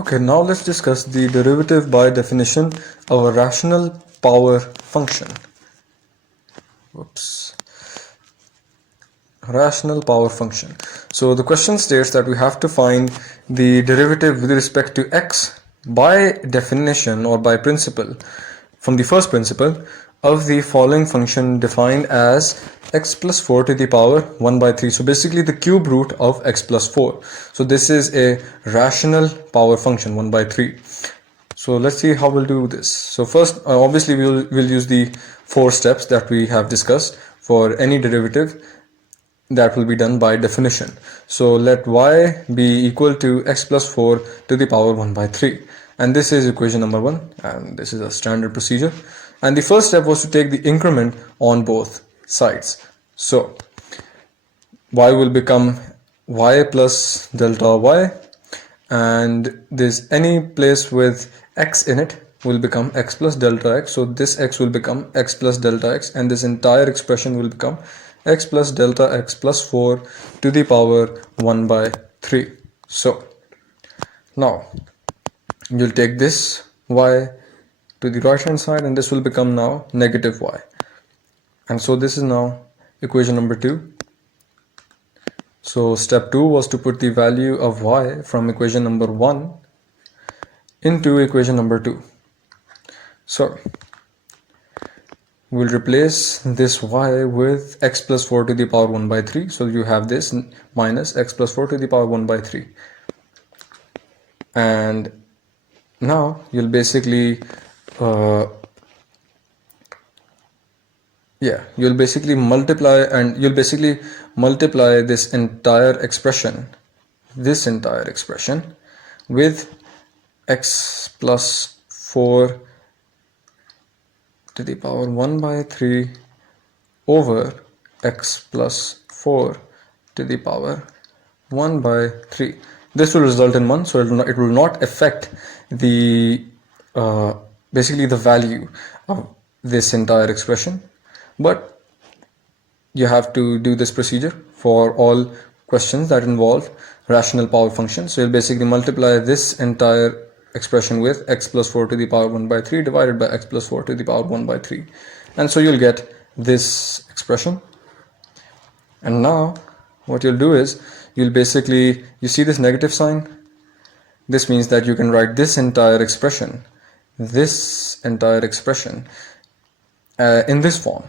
Okay, now let's discuss the derivative by definition of a rational power function. Whoops. Rational power function. So the question states that we have to find the derivative with respect to x by definition or by principle from the first principle of the following function defined as x plus 4 to the power 1 by 3. So basically the cube root of x plus 4. So this is a rational power function 1 by 3. So let's see how we'll do this. So first, obviously we'll use the 4 steps that we have discussed for any derivative that will be done by definition. So let y be equal to x plus 4 to the power 1 by 3. And this is equation number 1, and this is a standard procedure. And the first step was to take the increment on both sides. So y will become y plus delta y, and this any place with x in it will become x plus delta x. So this x will become x plus delta x, and this entire expression will become x plus delta x plus 4 to the power 1 by 3. So now you'll take this y to the right hand side, and this will become now negative y. And so this is now equation number 2. So step 2 was to put the value of y from equation number 1 into equation number 2. So we'll replace this y with x plus 4 to the power 1 by 3. So you have this minus x plus 4 to the power 1 by 3. And now you'll basically multiply, and you'll basically multiply this entire expression with x plus 4 to the power 1 by 3 over x plus 4 to the power 1 by 3. This will result in 1, so it will not affect the basically the value of this entire expression, but you have to do this procedure for all questions that involve rational power functions. So you'll basically multiply this entire expression with x plus 4 to the power 1 by 3 divided by x plus 4 to the power 1 by 3, and so you'll get this expression. And now what you'll do is you'll basically, you see this negative sign? This means that you can write this entire expression in this form.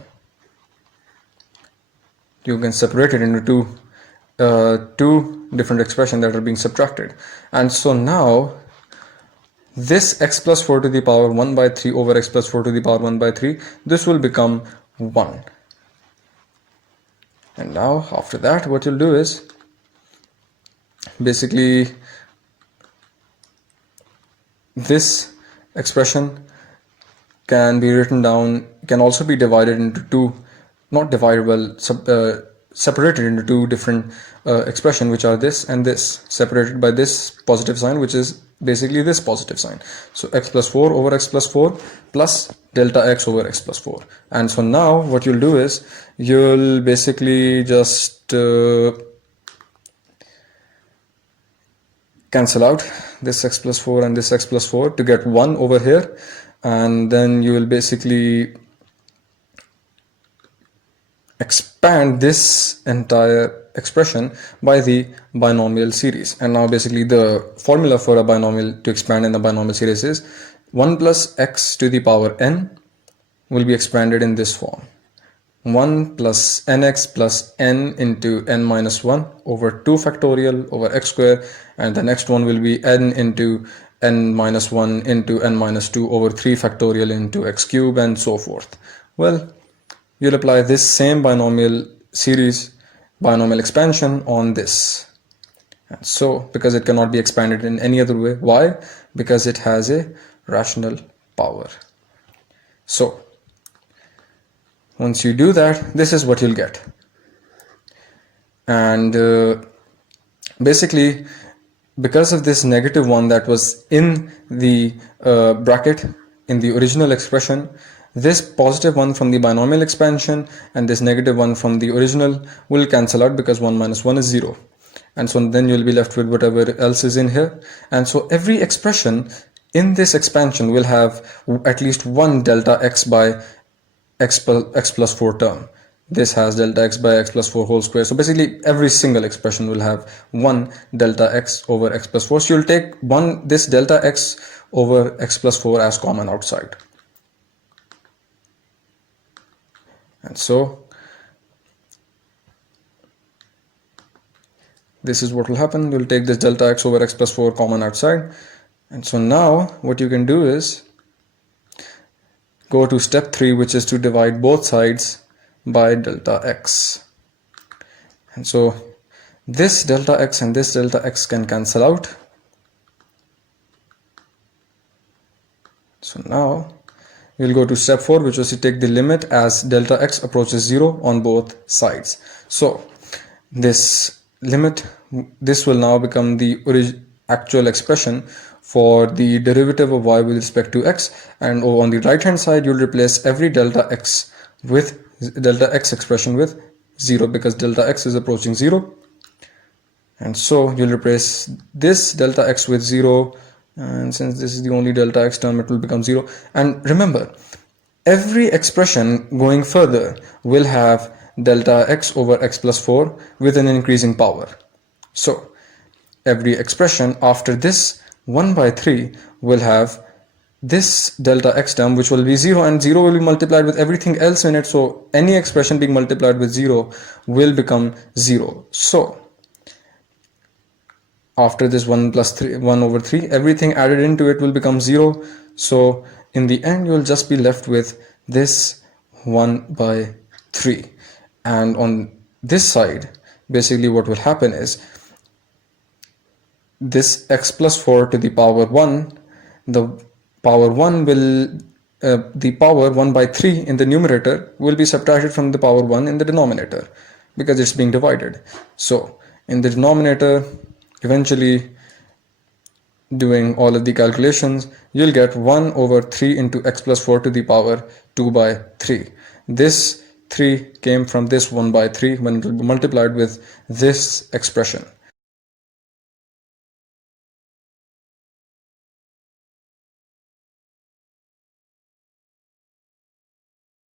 You can separate it into two different expressions that are being subtracted. And so now this x plus 4 to the power 1 by 3 over x plus 4 to the power 1 by 3, this will become 1. And now after that, what you'll do is basically this expression can be written down, can also be divided into two, not divided, well, separated into two different expressions, which are this and this, separated by this positive sign, which is basically this positive sign. So x plus 4 over x plus 4 plus delta x over x plus 4. And so now what you'll do is you'll basically just cancel out this x plus 4 and this x plus 4 to get 1 over here, and then you will basically expand this entire expression by the binomial series. And now basically the formula for a binomial to expand in the binomial series is 1 plus x to the power n will be expanded in this form: 1 plus nx plus n into n minus 1 over 2 factorial over x square, and the next one will be n into n minus 1 into n minus 2 over 3 factorial into x cube, and so forth. Well, you'll apply this same binomial series, binomial expansion on this. And so because it cannot be expanded in any other way. Why? Because it has a rational power. So once you do that, this is what you'll get. And basically, because of this negative one that was in the bracket in the original expression, this positive one from the binomial expansion and this negative one from the original will cancel out, because 1 minus 1 is 0. and so then you'll be left with whatever else is in here. And so every expression in this expansion will have at least one delta x by x plus 4 term. This has delta x by x plus 4 whole square. So basically every single expression will have one delta x over x plus 4. So you'll take this delta x over x plus 4 as common outside. And so this is what will happen. You'll take this delta x over x plus 4 common outside. And so now what you can do is go to step 3, which is to divide both sides by delta x. And so this delta x and this delta x can cancel out. So now we'll go to step 4, which was to take the limit as delta x approaches 0 on both sides. So this limit, this will now become the actual expression for the derivative of y with respect to x, and on the right hand side you'll replace every delta x expression with 0 because delta x is approaching 0. And so you'll replace this delta x with 0, and since this is the only delta x term, it will become 0. And remember, every expression going further will have delta x over x plus 4 with an increasing power. So every expression after this 1 by 3 will have this delta x term, which will be 0, and 0 will be multiplied with everything else in it. So any expression being multiplied with 0 will become 0. So after this 1 over 3, everything added into it will become 0. So in the end, you'll just be left with this 1 by 3. And on this side, basically what will happen is this x plus 4 to the power 1, the power 1 will, the power 1 by 3 in the numerator will be subtracted from the power 1 in the denominator because it's being divided. So in the denominator, eventually doing all of the calculations, you'll get 1 over 3 into x plus 4 to the power 2 by 3. This 3 came from this 1 by 3 when it will be multiplied with this expression.